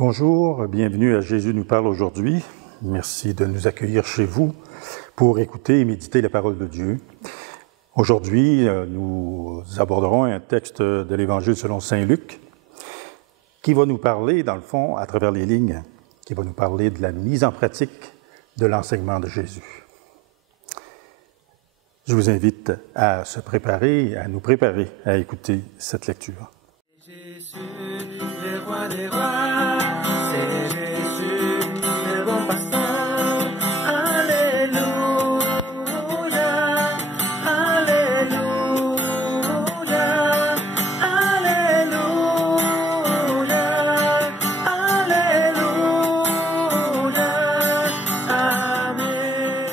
Bonjour, bienvenue à Jésus nous parle aujourd'hui. Merci de nous accueillir chez vous pour écouter et méditer la parole de Dieu. Aujourd'hui, nous aborderons un texte de l'Évangile selon saint Luc qui va nous parler, dans le fond, à travers les lignes, qui va nous parler de la mise en pratique de l'enseignement de Jésus. Je vous invite à nous préparer à écouter cette lecture. Jésus, le roi des rois, c'est Jésus, le bon pasteur. Alléluia, Alléluia, Alléluia, Alléluia, Amen.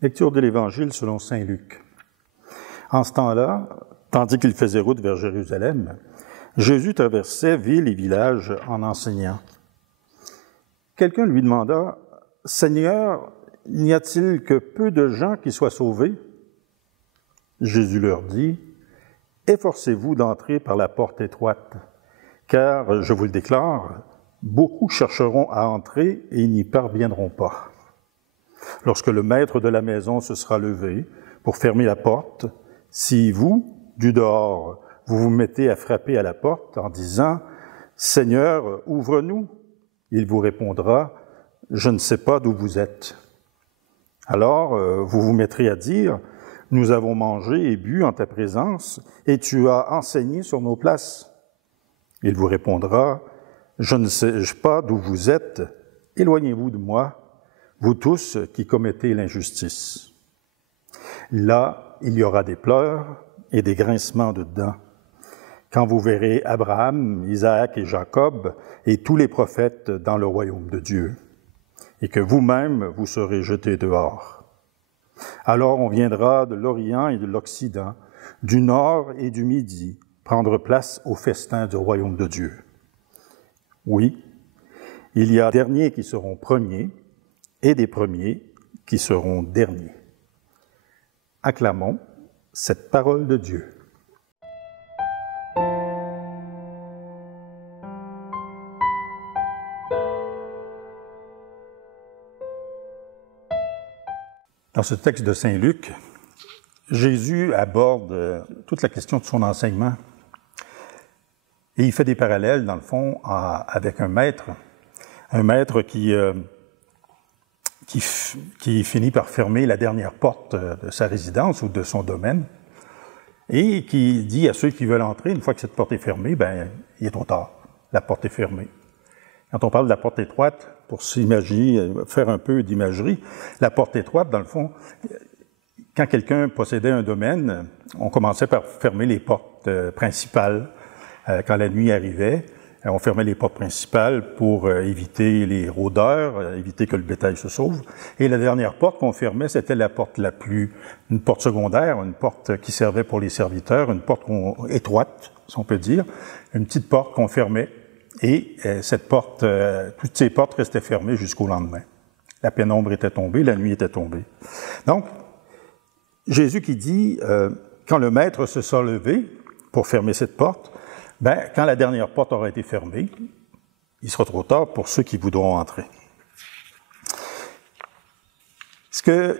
Lecture de l'Évangile selon saint Luc. En ce temps-là, tandis qu'il faisait route vers Jérusalem, Jésus traversait villes et villages en enseignant. Quelqu'un lui demanda, « Seigneur, n'y a-t-il que peu de gens qui soient sauvés? » Jésus leur dit, « Efforcez-vous d'entrer par la porte étroite, car, je vous le déclare, beaucoup chercheront à entrer et n'y parviendront pas. Lorsque le maître de la maison se sera levé pour fermer la porte, si vous, du dehors, vous vous mettez à frapper à la porte en disant « Seigneur, ouvre-nous », il vous répondra « Je ne sais pas d'où vous êtes. » Alors, vous vous mettrez à dire « Nous avons mangé et bu en ta présence, et tu as enseigné sur nos places. » Il vous répondra « Je ne sais pas d'où vous êtes, éloignez-vous de moi, vous tous qui commettez l'injustice. » Là, il y aura des pleurs et des grincements de dents, quand vous verrez Abraham, Isaac et Jacob et tous les prophètes dans le royaume de Dieu, et que vous-même vous serez jetés dehors. Alors on viendra de l'Orient et de l'Occident, du Nord et du Midi, prendre place au festin du royaume de Dieu. Oui, il y a des derniers qui seront premiers et des premiers qui seront derniers. Acclamons cette parole de Dieu. Dans ce texte de saint Luc, Jésus aborde toute la question de son enseignement et il fait des parallèles, dans le fond, avec un maître qui finit par fermer la dernière porte de sa résidence ou de son domaine et qui dit à ceux qui veulent entrer, une fois que cette porte est fermée, il est trop tard, la porte est fermée. Quand on parle de la porte étroite, pour s'imaginer, faire un peu d'imagerie, la porte étroite, dans le fond, quand quelqu'un possédait un domaine, on commençait par fermer les portes principales. Quand la nuit arrivait, on fermait les portes principales pour éviter les rôdeurs, éviter que le bétail se sauve. Et la dernière porte qu'on fermait, c'était la porte une porte secondaire, une porte qui servait pour les serviteurs, une porte étroite, si on peut dire, une petite porte qu'on fermait. Et cette porte, toutes ces portes restaient fermées jusqu'au lendemain. La pénombre était tombée, la nuit était tombée. Donc, Jésus qui dit, quand le maître se sera levé pour fermer cette porte, quand la dernière porte aura été fermée, il sera trop tard pour ceux qui voudront entrer. Ce que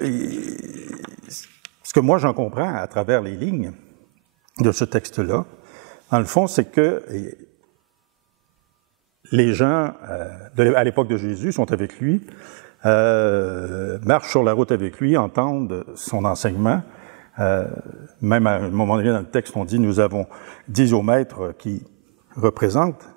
moi j'en comprends à travers les lignes de ce texte-là, dans le fond, c'est que les gens, à l'époque de Jésus, sont avec lui, marchent sur la route avec lui, entendent son enseignement. Même à un moment donné dans le texte, on dit, nous avons dit au maître qui représente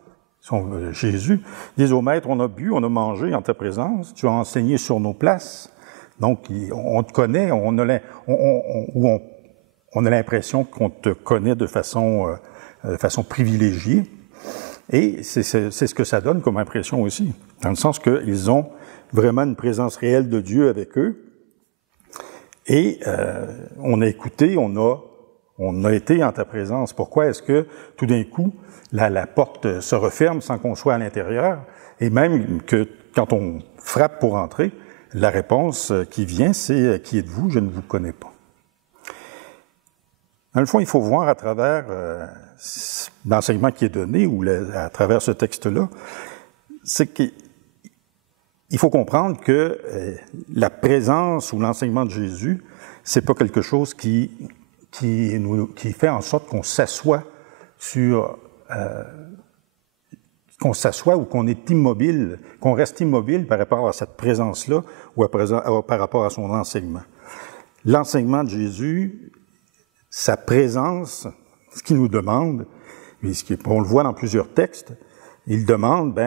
Jésus, disent au maître, on a bu, on a mangé en ta présence, tu as enseigné sur nos places. Donc, on te connaît, on a l'impression qu'on te connaît de façon privilégiée. Et c'est ce que ça donne comme impression aussi, dans le sens qu'ils ont vraiment une présence réelle de Dieu avec eux. Et on a écouté, on a été en ta présence. Pourquoi est-ce que tout d'un coup, la porte se referme sans qu'on soit à l'intérieur? Et même que quand on frappe pour entrer, la réponse qui vient, c'est « Qui êtes-vous? Je ne vous connais pas. » Dans le fond, il faut voir à travers l'enseignement qui est donné ou à travers ce texte-là, c'est qu'il faut comprendre que la présence ou l'enseignement de Jésus, c'est pas quelque chose qui fait en sorte qu'on s'assoit ou qu'on est immobile, qu'on reste immobile par rapport à cette présence-là ou par rapport à son enseignement. L'enseignement de Jésus, sa présence, ce qu'il nous demande, on le voit dans plusieurs textes, il demande,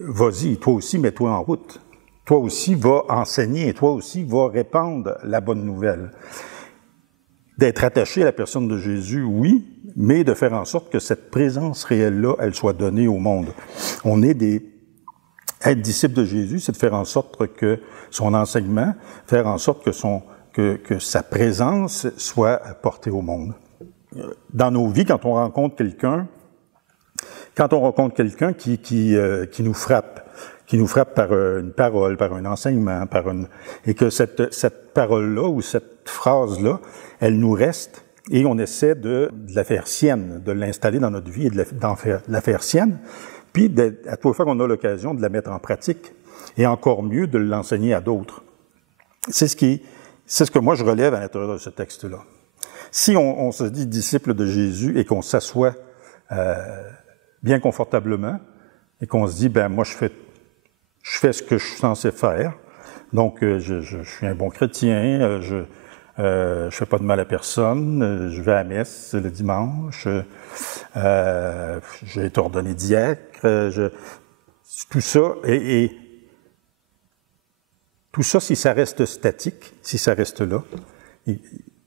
vas-y, toi aussi, mets-toi en route. Toi aussi, va enseigner, toi aussi, va répandre la bonne nouvelle. D'être attaché à la personne de Jésus, oui, mais de faire en sorte que cette présence réelle-là, elle soit donnée au monde. Être disciple de Jésus, c'est de faire en sorte que son enseignement, faire en sorte que sa présence soit portée au monde. Dans nos vies, quand on rencontre quelqu'un qui nous frappe par une parole, par un enseignement, et que cette parole-là ou cette phrase-là, elle nous reste et on essaie de la faire sienne, de l'installer dans notre vie et de la faire sienne, puis à toute fois qu'on a l'occasion de la mettre en pratique et encore mieux de l'enseigner à d'autres. C'est ce que moi je relève à l'intérieur de ce texte-là. Si on se dit disciple de Jésus et qu'on s'assoit bien confortablement et qu'on se dit, moi je fais ce que je suis censé faire, donc je suis un bon chrétien, je fais pas de mal à personne, je vais à la messe le dimanche, j'ai été ordonné diacre, tout ça, et tout ça, si ça reste statique, si ça reste là,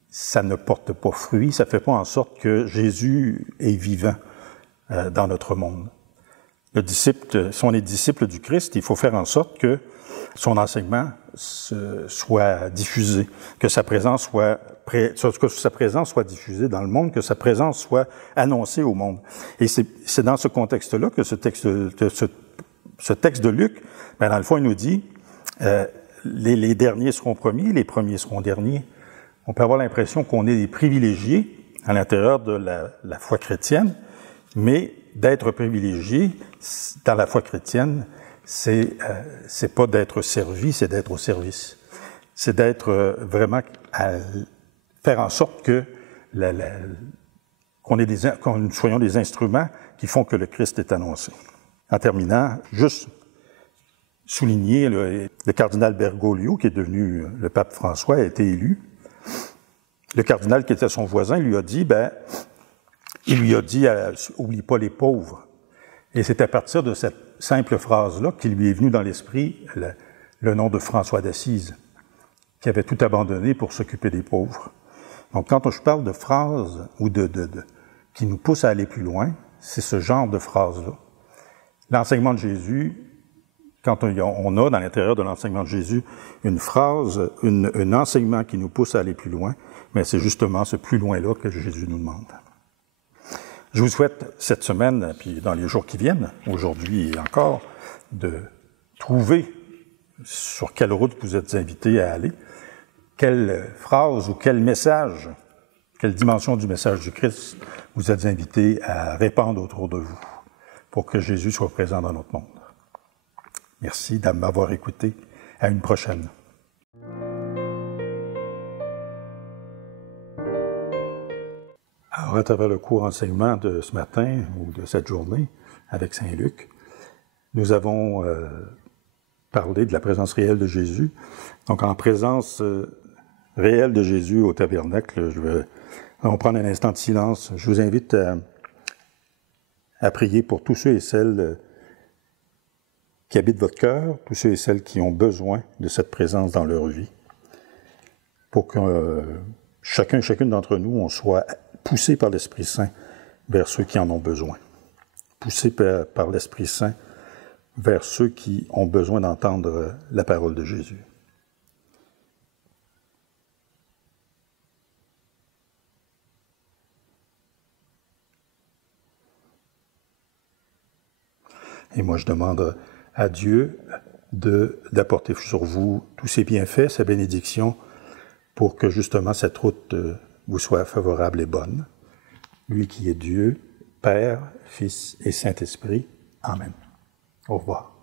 ça ne porte pas fruit, ça ne fait pas en sorte que Jésus est vivant dans notre monde. Si on est disciple du Christ, il faut faire en sorte que son enseignement soit diffusé, que sa présence soit diffusée dans le monde, que sa présence soit annoncée au monde. Et c'est dans ce contexte-là que ce texte de Luc, dans le fond, il nous dit les derniers seront premiers, les premiers seront derniers. On peut avoir l'impression qu'on est des privilégiés à l'intérieur de la foi chrétienne, mais d'être privilégié dans la foi chrétienne, c'est pas d'être servi, c'est d'être au service. C'est d'être vraiment à faire en sorte que qu'on nous soyons des instruments qui font que le Christ est annoncé. En terminant, juste souligner le cardinal Bergoglio, qui est devenu le pape François, a été élu. Le cardinal qui était son voisin lui a dit, oublie pas les pauvres. Et c'est à partir de cette simple phrase-là qu'il lui est venu dans l'esprit le nom de François d'Assise, qui avait tout abandonné pour s'occuper des pauvres. Donc, quand je parle de phrases ou qui nous poussent à aller plus loin, c'est ce genre de phrase-là. L'enseignement de Jésus, quand on a dans l'intérieur de l'enseignement de Jésus une phrase, un enseignement qui nous pousse à aller plus loin, mais c'est justement ce plus loin-là que Jésus nous demande. Je vous souhaite cette semaine, puis dans les jours qui viennent, aujourd'hui et encore, de trouver sur quelle route vous êtes invités à aller, quelle phrase ou quel message, quelle dimension du message du Christ vous êtes invités à répandre autour de vous pour que Jésus soit présent dans notre monde. Merci de m'avoir écouté. À une prochaine. Alors, à travers le court enseignement de ce matin ou de cette journée avec Saint-Luc, nous avons parlé de la présence réelle de Jésus. Donc, en présence réelle de Jésus au tabernacle, on va prendre un instant de silence. Je vous invite à prier pour tous ceux et celles qui habitent votre cœur, tous ceux et celles qui ont besoin de cette présence dans leur vie, pour que chacun et chacune d'entre nous, on soit poussés par l'Esprit Saint vers ceux qui en ont besoin. Poussés par l'Esprit Saint vers ceux qui ont besoin d'entendre la parole de Jésus. Et moi, je demande à Dieu d'apporter sur vous tous ses bienfaits, sa bénédiction, pour que justement cette route vous soit favorable et bonne, lui qui est Dieu, Père, Fils et Saint-Esprit. Amen. Au revoir.